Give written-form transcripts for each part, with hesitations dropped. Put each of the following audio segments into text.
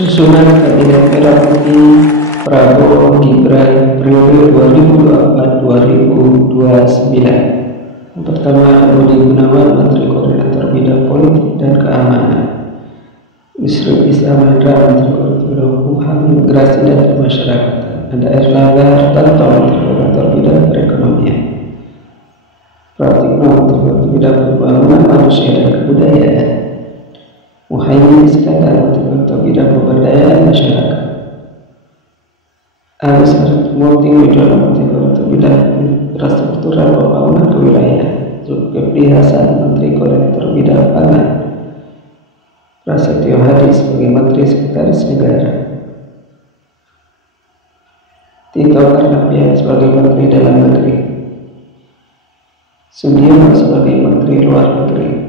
Susunan Kabinet Merah Putih Prabowo Gibran periode 2024-2029. Yang pertama, Budi Gunawan, Menteri Koordinator Bidang Politik dan Keamanan. Yusril Iza Mahendra, Menteri Koordinator Bidang Hukum, Migrasi dan Kemasyarakatan. Ada Erlangga Hartarto, Menteri Koordinator Bidang Perekonomian. Pratikno, Menteri Koordinator Bidang Pembangunan Manusia dan Kebudayaan. Muhaimin Iskandar, Menteri Koordinator Bidang Pemberdayaan Masyarakat. Agus Harimurti Yudhoyono, Menteri Koordinator Bidang Infrastruktur dan Pembangunan Kewilayahan. Zulkifli Hasan, Menteri Koordinator Bidang Pangan. Prasetyo Hadi sebagai Menteri Sekretaris Negara. Tito Karnavian sebagai Menteri Dalam Negeri. Sugiono sebagai Menteri Luar Negeri.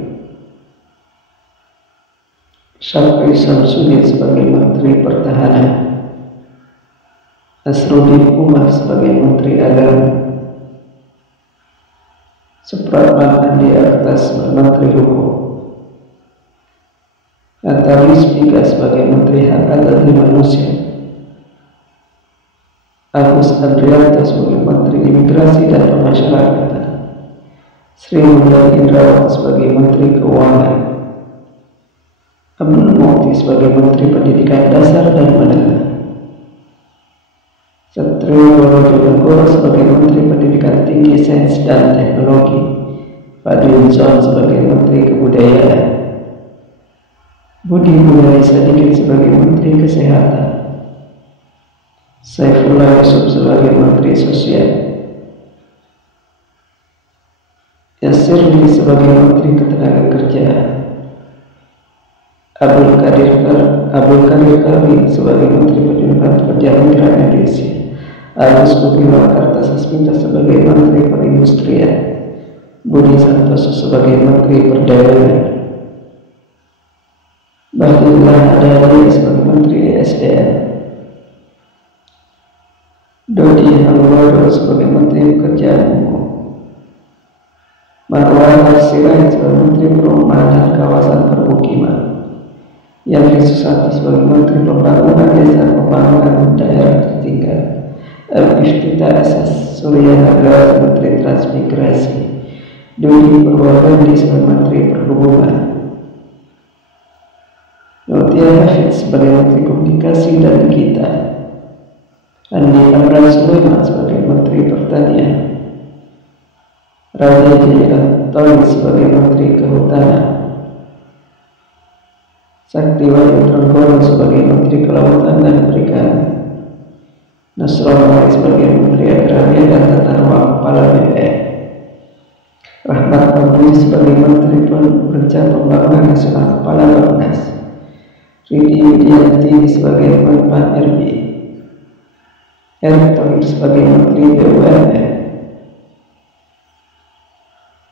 Syafri Samsudin sebagai Menteri Pertahanan. Nasruddin Umar sebagai Menteri Agama. Supratman Andi Akhtas sebagai Menteri Hukum. Natalis Piga sebagai Menteri Hak Asasi Manusia. Agus Andrianto sebagai Menteri Imigrasi dan Pemasyarakatan. Sri Mulyani Indrawati sebagai Menteri Keuangan. Abdul Mukhti sebagai Menteri Pendidikan Dasar dan Menengah. Satrio Dodonegoro sebagai Menteri Pendidikan Tinggi, Sains dan Teknologi. Fadlizon sebagai Menteri Kebudayaan. Budi Gunadi Sadikin sebagai Menteri Kesehatan. Saifullah Yusuf sebagai Menteri Sosial. Yasirli sebagai Menteri Ketenagakerjaan. Abdul Kadir Kami sebagai Menteri Pendidikan Pekerjaan Migran Indonesia. Agus Budi Kartasasmita sebagai Menteri Perindustrian. Budi Santoso sebagai Menteri Perdagangan. Bahlillah Adani sebagai Menteri ESDM. Dodi Alwaro sebagai Menteri Pekerjaan Umum. Marwan Sirait sebagai Menteri Perumahan dan Kawasan Permukiman. Yandri Susanto sebagai Menteri Pembangunan Desa Pembangunan Daerah Tertinggal. Iftitah Asas Surya Nagra Menteri Transmigrasi. Dodi Purwabandi sebagai Menteri Perhubungan. Notia Hafid sebagai Menteri Komunikasi dan Digital. Andi Amran Sulaiman sebagai Menteri Pertanian. Raja Jayantoni sebagai Menteri Kehutanan. Sakti Wahyu Trenggono sebagai Menteri Kelautan dan Perikanan. Nasrullah sebagai Menteri Agraria dan Tata Ruang Kepala BPN. Rahmat Pambudi sebagai Menteri Perencanaan Pembangunan Nasional Kepala Bappenas. Ridi Widianti sebagai Menpan RB. Erick Thohir sebagai Menteri BUMN.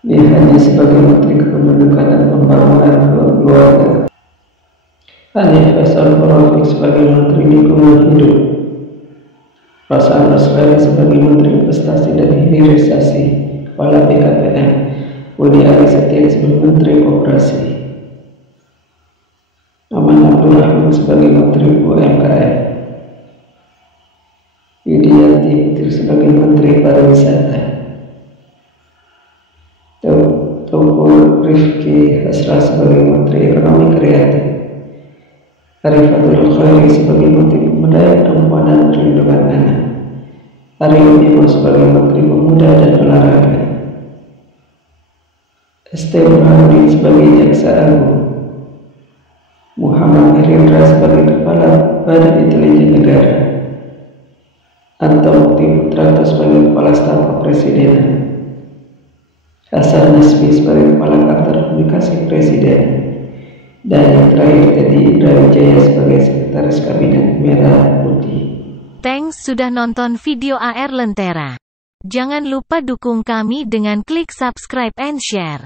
Haji sebagai Menteri Kependudukan dan Pembangunan Keluarga. Hanif Faisal Qurafi sebagai Menteri Lingkungan Hidup. Rasan Rasrani sebagai Menteri Investasi dan Hilirisasi Kepala BKPM. Budi Ari Setia sebagai Menteri Koperasi. Aman Abdurrahman sebagai Menteri UMKM. Widianti Putri sebagai Menteri Pariwisata. Teuku Rifki Hasra sebagai Menteri Ekonomi Kreatif. Arifatul Khairi sebagai Menteri Pemberdayaan Perempuan dan Perlindungan Anak. Aryo Bimo sebagai Menteri Pemuda dan Olahraga. ST Burhanuddin sebagai Jaksa Agung. Muhammad Irindra sebagai Kepala Badan Intelijen Negara. Anto Mukti Putranto sebagai Kepala Staf Kepresidenan. Hasan Nasbi sebagai Kepala Kantor Komunikasi Presiden. Dan yang terakhir Teddy Indrawijaya sebagai Sekretaris Kabinet Merah Putih. Thanks sudah nonton video AR Lentera. Jangan lupa dukung kami dengan klik subscribe and share.